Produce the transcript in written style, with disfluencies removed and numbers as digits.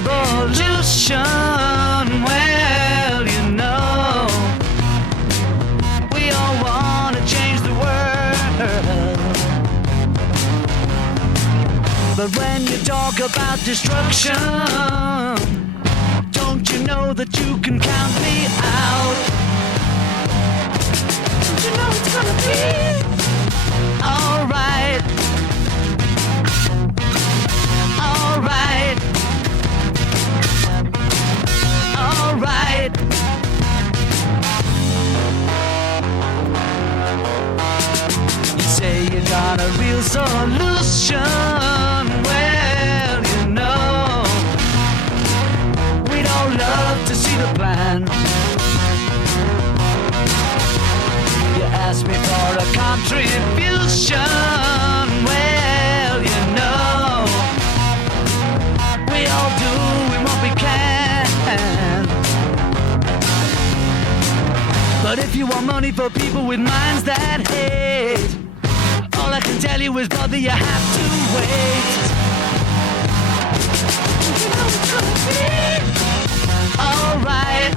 revolution. Well, you know, we all want to change the world. But when you talk about destruction, don't you know that you can count me out? Don't you know it's gonna be alright? Alright. Alright. You say you got a real solution. Well, you know, we'd all love to see the plan. You asked me for a contribution. Well, you know, we all doing what we can. But if you want money for people with minds that hate, all I can tell you is, brother, you have to wait. You know it's gonna be alright.